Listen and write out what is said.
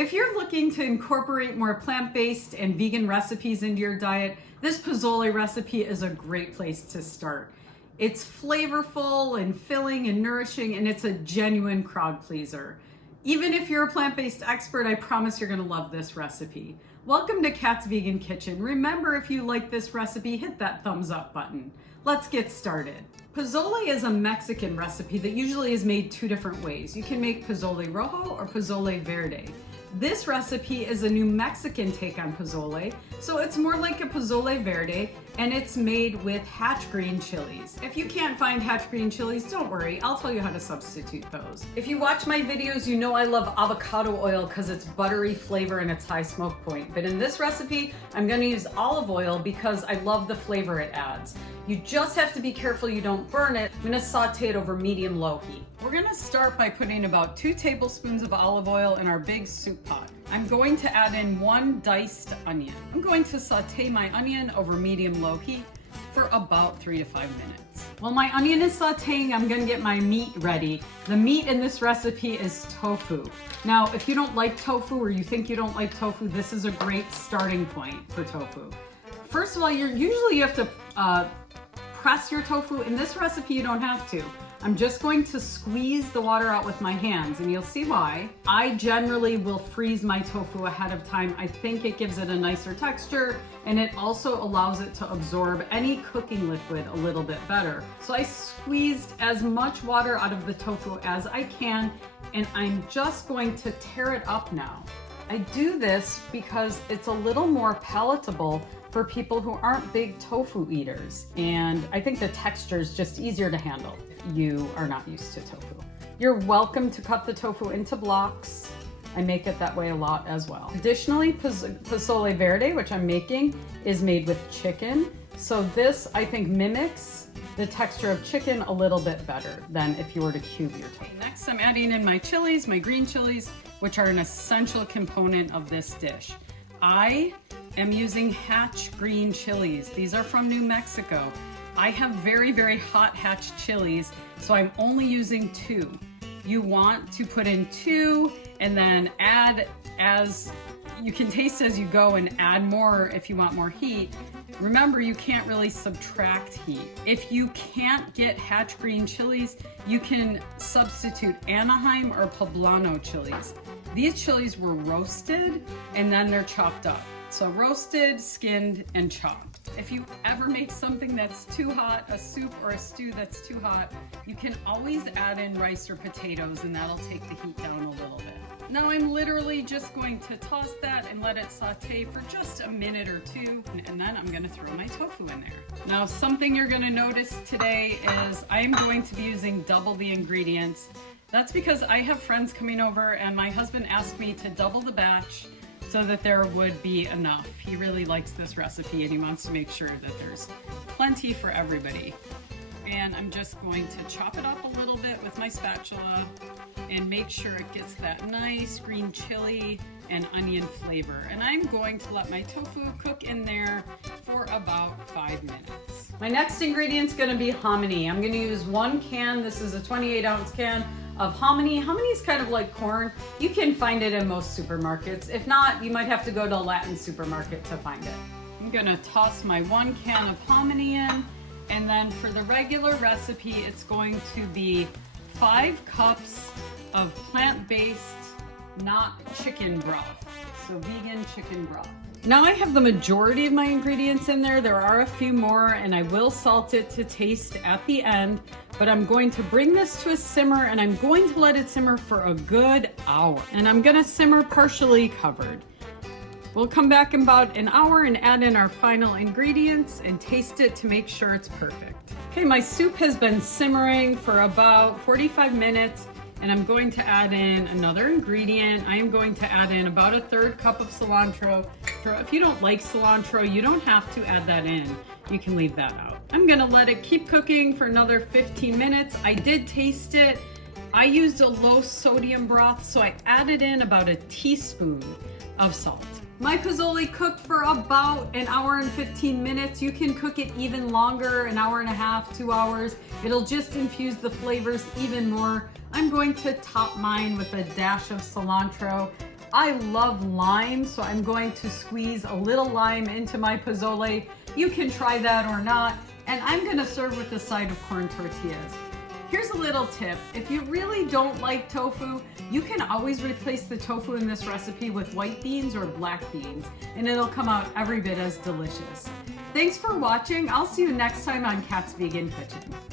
If you're looking to incorporate more plant-based and vegan recipes into your diet, this pozole recipe is a great place to start. It's flavorful and filling and nourishing, and it's a genuine crowd pleaser. Even if you're a plant-based expert, I promise you're gonna love this recipe. Welcome to Kat's Vegan Kitchen. Remember, if you like this recipe, hit that thumbs up button. Let's get started. Pozole is a Mexican recipe that usually is made two different ways. You can make pozole rojo or pozole verde. This recipe is a New Mexican take on pozole, so it's more like a pozole verde, and it's made with hatch green chilies. If you can't find hatch green chilies, don't worry, I'll tell you how to substitute those. If you watch my videos, you know I love avocado oil because it's buttery flavor and it's high smoke point. But in this recipe, I'm gonna use olive oil because I love the flavor it adds. You just have to be careful you don't burn it. I'm gonna saute it over medium-low heat. We're gonna start by putting about 2 tablespoons of olive oil in our big soup pot. I'm going to add in 1 diced onion. I'm going to saute my onion over medium-low heat for about 3 to 5 minutes. While my onion is sauteing, I'm gonna get my meat ready. The meat in this recipe is tofu. Now, if you don't like tofu or you think you don't like tofu, this is a great starting point for tofu. First of all, you have to press your tofu. In this recipe, you don't have to. I'm just going to squeeze the water out with my hands, and you'll see why. I generally will freeze my tofu ahead of time. I think it gives it a nicer texture, and it also allows it to absorb any cooking liquid a little bit better. So I squeezed as much water out of the tofu as I can, and I'm just going to tear it up now. I do this because it's a little more palatable for people who aren't big tofu eaters. And I think the texture is just easier to handle if you are not used to tofu. You're welcome to cut the tofu into blocks. I make it that way a lot as well. Additionally, pozole verde, which I'm making, is made with chicken. So this, I think, mimics the texture of chicken a little bit better than if you were to cube your tofu. Next, I'm adding in my chilies, my green chilies, which are an essential component of this dish. I am using hatch green chilies. These are from New Mexico. I have very, very hot hatch chilies, so I'm only using 2. You want to put in 2 and then add as you can taste as you go and add more if you want more heat. Remember, you can't really subtract heat. If you can't get hatch green chilies, you can substitute Anaheim or Poblano chilies. These chilies were roasted and then they're chopped up. So roasted, skinned, and chopped. If you ever make something that's too hot, a soup or a stew that's too hot, you can always add in rice or potatoes and that'll take the heat down a little bit. Now I'm literally just going to toss that and let it saute for just a minute or 2, and then I'm gonna throw my tofu in there. Now something you're gonna notice today is I am going to be using double the ingredients. That's because I have friends coming over and my husband asked me to double the batch so that there would be enough. He really likes this recipe and he wants to make sure that there's plenty for everybody. And I'm just going to chop it up a little bit with my spatula and make sure it gets that nice green chili and onion flavor. And I'm going to let my tofu cook in there for about 5 minutes. My next ingredient's gonna be hominy. I'm gonna use 1 can, this is a 28-ounce can of hominy. Hominy is kind of like corn. You can find it in most supermarkets. If not, you might have to go to a Latin supermarket to find it. I'm gonna toss my 1 can of hominy in, and then for the regular recipe, it's going to be 5 cups of plant-based, not chicken broth. So vegan chicken broth. Now I have the majority of my ingredients in there. There are a few more, and I will salt it to taste at the end, but I'm going to bring this to a simmer and I'm going to let it simmer for a good hour. And I'm gonna simmer partially covered. We'll come back in about an hour and add in our final ingredients and taste it to make sure it's perfect. Okay, my soup has been simmering for about 45 minutes, and I'm going to add in another ingredient. I am going to add in about a 1/3 cup of cilantro. If you don't like cilantro, you don't have to add that in. You can leave that out. I'm gonna let it keep cooking for another 15 minutes. I did taste it. I used a low sodium broth, so I added in about a teaspoon of salt. My pozole cooked for about 1 hour and 15 minutes. You can cook it even longer, 1.5 hours, 2 hours. It'll just infuse the flavors even more. I'm going to top mine with a dash of cilantro. I love lime, so I'm going to squeeze a little lime into my pozole. You can try that or not. And I'm gonna serve with a side of corn tortillas. Here's a little tip. If you really don't like tofu, you can always replace the tofu in this recipe with white beans or black beans, and it'll come out every bit as delicious. Thanks for watching. I'll see you next time on Kat's Vegan Kitchen.